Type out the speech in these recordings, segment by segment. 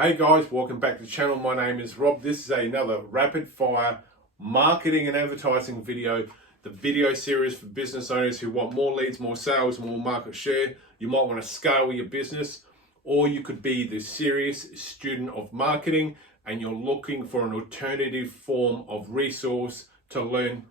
Hey guys, welcome back to the channel. My name is Rob. This is another rapid fire marketing and advertising video. The video series for business owners who want more leads, more sales, more market share. You might want to scale your business, or you could be the serious student of marketing and you're looking for an alternative form of resource to learn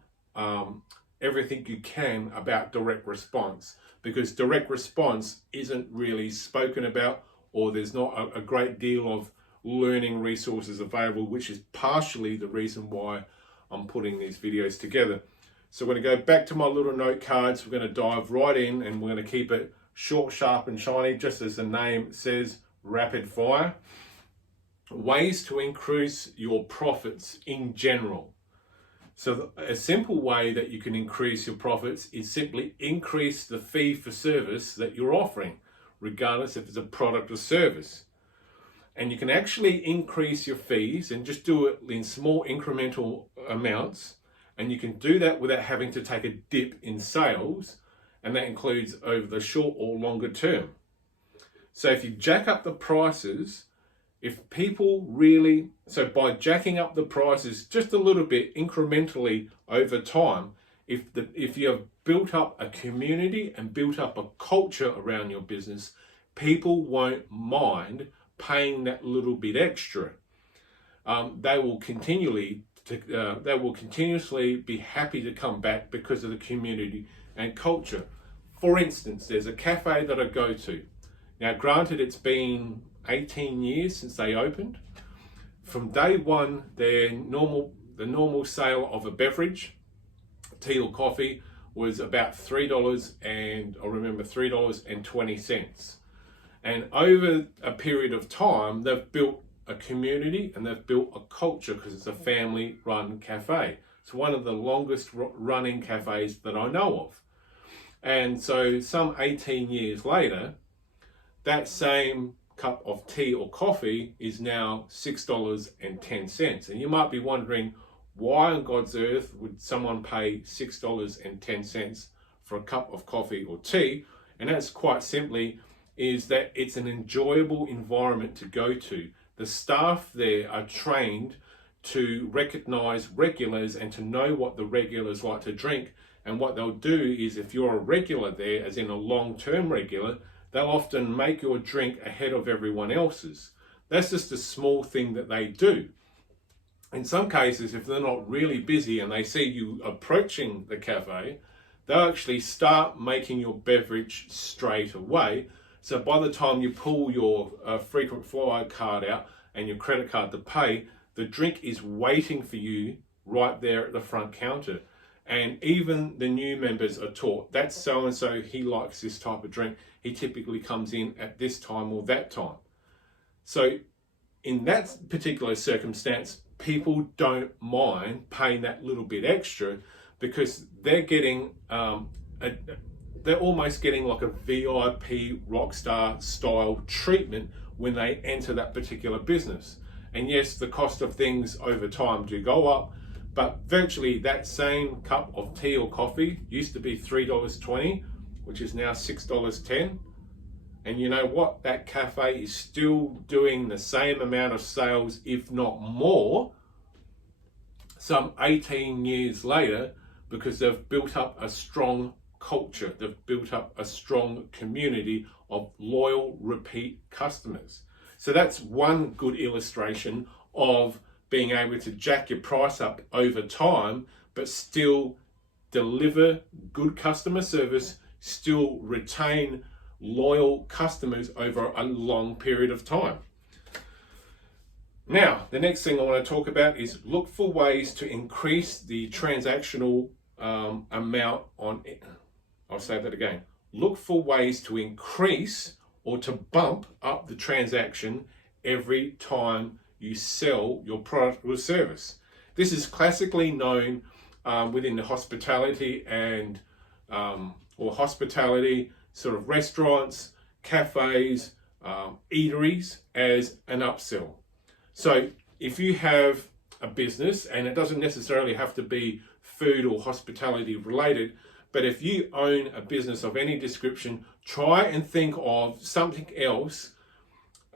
everything you can about direct response, because direct response isn't really spoken about, or there's not a great deal of learning resources available, which is partially the reason why I'm putting these videos together. So we're going to go back to my little note cards. We're going to dive right in and we're going to keep it short, sharp and shiny, just as the name says, rapid fire. Ways to increase your profits in general. So a simple way that you can increase your profits is simply increase the fee for service that you're offering, regardless if it's a product or service. And you can actually increase your fees and just do it in small incremental amounts. And you can do that without having to take a dip in sales. And that includes over the short or longer term. So if you jack up the prices, by jacking up the prices just a little bit incrementally over time, if you have built up a community and built up a culture around your business, people won't mind paying that little bit extra. They will continuously be happy to come back because of the community and culture. For instance, there's a cafe that I go to. Now, granted, it's been 18 years since they opened. From day one, the normal sale of a beverage, tea or coffee, was about $3, and I remember $3.20. And over a period of time, they've built a community and they've built a culture because it's a family-run cafe. It's one of the longest running cafes that I know of. And so some 18 years later, that same cup of tea or coffee is now $6.10. And you might be wondering, why on God's earth would someone pay $6.10 for a cup of coffee or tea? And that's quite simply is that it's an enjoyable environment to go to. The staff there are trained to recognize regulars and to know what the regulars like to drink. And what they'll do is, if you're a regular there, as in a long-term regular, they'll often make your drink ahead of everyone else's. That's just a small thing that they do. In some cases, if they're not really busy and they see you approaching the cafe, they'll actually start making your beverage straight away. So by the time you pull your frequent flyer card out and your credit card to pay, the drink is waiting for you right there at the front counter. And even the new members are taught, that's so-and-so, he likes this type of drink. He typically comes in at this time or that time. So in that particular circumstance, people don't mind paying that little bit extra because they're getting, they're almost getting like a VIP rock star style treatment when they enter that particular business. And yes, the cost of things over time do go up, but virtually that same cup of tea or coffee used to be $3.20, which is now $6.10. And you know what? That cafe is still doing the same amount of sales, if not more, some 18 years later, because they've built up a strong culture. They've built up a strong community of loyal, repeat customers. So that's one good illustration of being able to jack your price up over time, but still deliver good customer service, still retain loyal customers over a long period of time. Now, the next thing I want to talk about is look for ways to increase the transactional amount on it. I'll say that again. Look for ways to increase or to bump up the transaction every time you sell your product or service. This is classically known within the hospitality and or hospitality sort of restaurants, cafes, eateries as an upsell. So if you have a business, and it doesn't necessarily have to be food or hospitality related, but if you own a business of any description, try and think of something else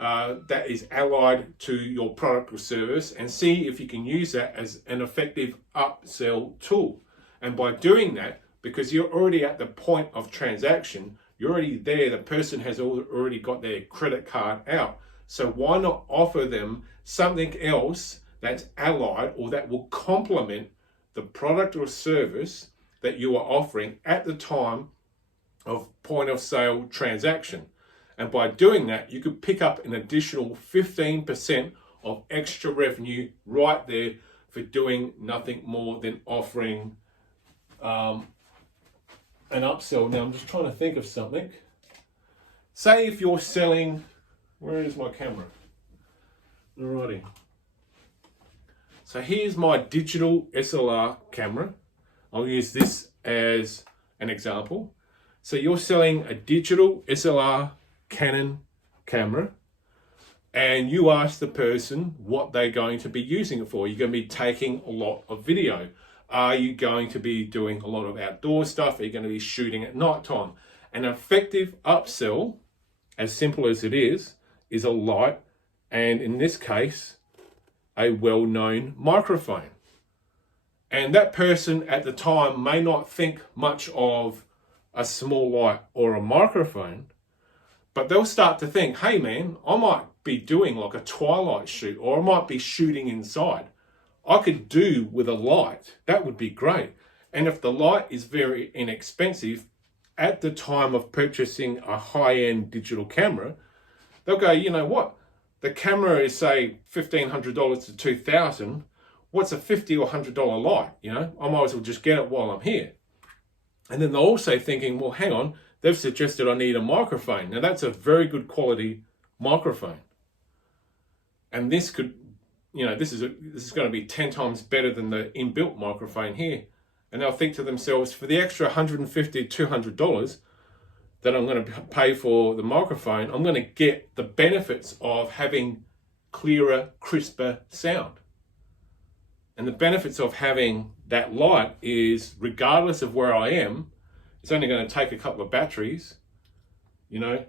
that is allied to your product or service, and see if you can use that as an effective upsell tool. And by doing that, because you're already at the point of transaction, you're already there, the person has already got their credit card out. So why not offer them something else that's allied or that will complement the product or service that you are offering at the time of point of sale transaction? And by doing that, you could pick up an additional 15% of extra revenue right there for doing nothing more than offering an upsell. Now, I'm just trying to think of something. Say if you're selling, where is my camera? Alrighty. So here's my digital SLR camera. I'll use this as an example. So you're selling a digital SLR Canon camera, and you ask the person what they're going to be using it for. You're going to be taking a lot of video. Are you going to be doing a lot of outdoor stuff? Are you going to be shooting at night time? An effective upsell, as simple as it is a light, and in this case, a well-known microphone. And that person at the time may not think much of a small light or a microphone, but they'll start to think, hey man, I might be doing like a twilight shoot, or I might be shooting inside. I could do with a light. That would be great. And if the light is very inexpensive, at the time of purchasing a high-end digital camera, they'll go, you know what? The camera is say $1,500 to $2,000. What's a $50 or $100 light? You know, I might as well just get it while I'm here. And then they're also thinking, well, hang on, they've suggested I need a microphone. Now that's a very good quality microphone. And this could, you know, this is going to be 10 times better than the inbuilt microphone here. And they'll think to themselves, for the extra $150, $200 that I'm going to pay for the microphone, I'm going to get the benefits of having clearer, crisper sound. And the benefits of having that light is, regardless of where I am, it's only going to take a couple of batteries, you know,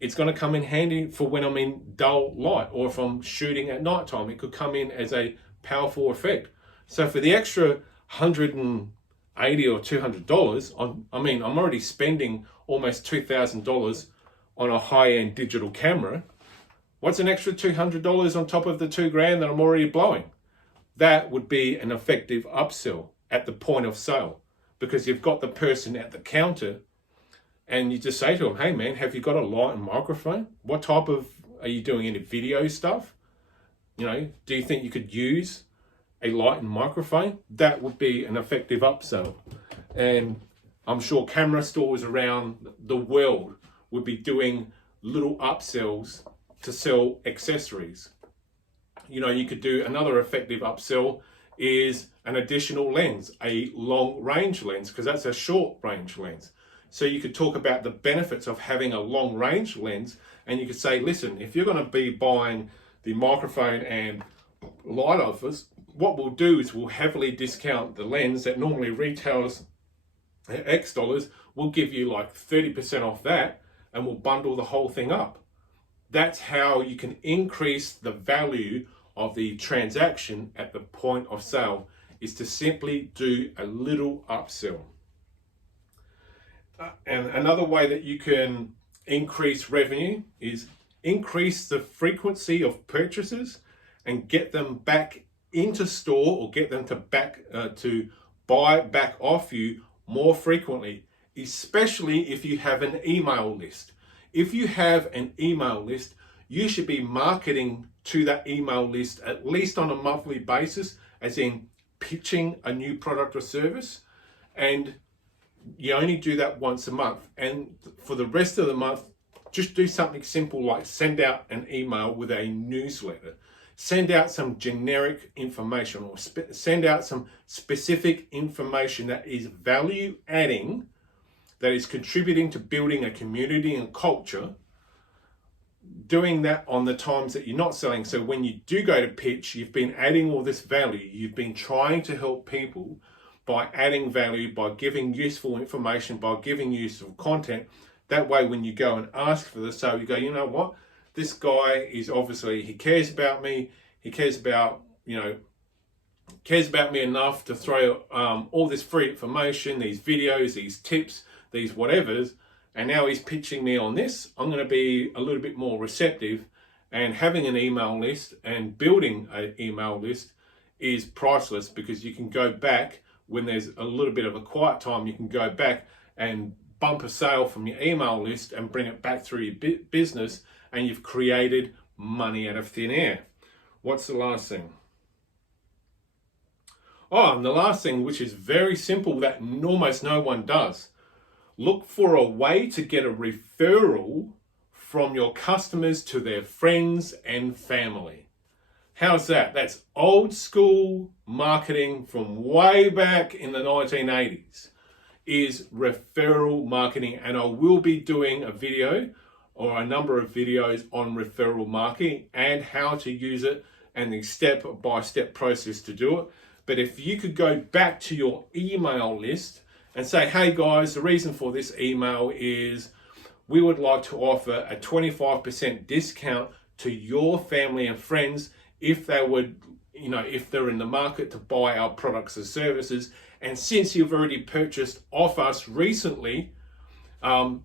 it's going to come in handy for when I'm in dull light, or if I'm shooting at nighttime, it could come in as a powerful effect. So for the extra $180 or $200, I'm already spending almost $2,000 on a high-end digital camera. What's an extra $200 on top of the $2,000 that I'm already blowing? That would be an effective upsell at the point of sale, because you've got the person at the counter and you just say to them, hey man, have you got a light and microphone? What type of, are you doing any video stuff? You know, do you think you could use a light and microphone? That would be an effective upsell. And I'm sure camera stores around the world would be doing little upsells to sell accessories. You know, you could do another effective upsell is an additional lens, a long range lens, because that's a short range lens. So you could talk about the benefits of having a long range lens, and you could say, listen, if you're going to be buying the microphone and light offers, what we'll do is we'll heavily discount the lens that normally retails at X dollars. We'll give you like 30% off that, and we'll bundle the whole thing up. That's how you can increase the value of the transaction at the point of sale, is to simply do a little upsell. And another way that you can increase revenue is increase the frequency of purchases and get them back into store, or get them to buy back off you more frequently, especially if you have an email list. If you have an email list, you should be marketing to that email list at least on a monthly basis, as in pitching a new product or service. And you only do that once a month. And for the rest of the month, just do something simple like send out an email with a newsletter. Send out some generic information, or send out some specific information that is value adding, that is contributing to building a community and culture. Doing that on the times that you're not selling. So when you do go to pitch, you've been adding all this value. You've been trying to help people by adding value, by giving useful information, by giving useful content. That way, when you go and ask for the sale, you go, you know what? this guy is obviously, he cares about me. He cares about, cares about me enough to throw all this free information, these videos, these tips, these whatevers, and now he's pitching me on this. I'm going to be a little bit more receptive, and having an email list and building an email list is priceless, because you can go back when there's a little bit of a quiet time. You can go back and bump a sale from your email list and bring it back through your business, and you've created money out of thin air. What's the last thing? Oh, and the last thing, which is very simple, that almost no one does. Look for a way to get a referral from your customers to their friends and family. How's that? That's old school marketing from way back in the 1980s, is referral marketing. And I will be doing a video or a number of videos on referral marketing and how to use it and the step-by-step process to do it. But if you could go back to your email list and say, hey guys, the reason for this email is we would like to offer a 25% discount to your family and friends if they would, if they're in the market to buy our products and services. And since you've already purchased off us recently, feel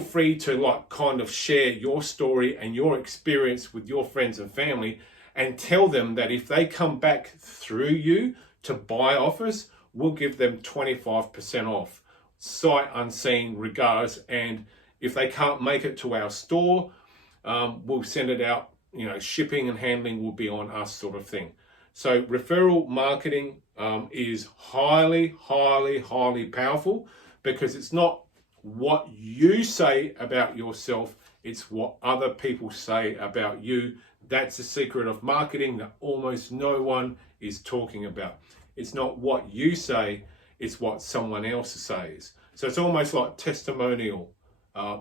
free to kind of share your story and your experience with your friends and family, and tell them that if they come back through you to buy off us, we'll give them 25% off, sight unseen, regards. And if they can't make it to our store, we'll send it out. Shipping and handling will be on us, sort of thing. So referral marketing is highly, highly, highly powerful, because it's not what you say about yourself, it's what other people say about you. That's the secret of marketing that almost no one is talking about. It's not what you say, it's what someone else says. So it's almost like testimonial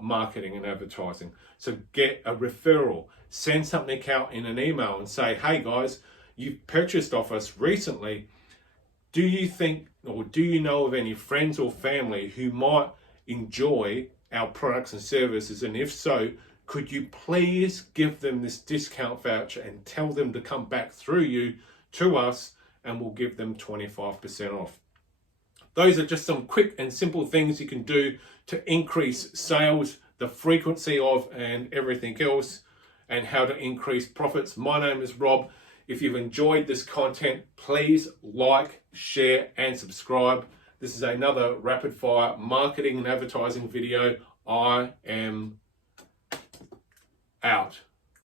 marketing and advertising. So get a referral, send something out in an email and say, hey guys, you've purchased off us recently. Do you think, or do you know of any friends or family who might enjoy our products and services? And if so, could you please give them this discount voucher and tell them to come back through you to us, and we'll give them 25% off. Those are just some quick and simple things you can do to increase sales, the frequency of, and everything else, and how to increase profits. My name is Rob. If you've enjoyed this content, please like, share, and subscribe. This is another rapid fire marketing and advertising video. I am out.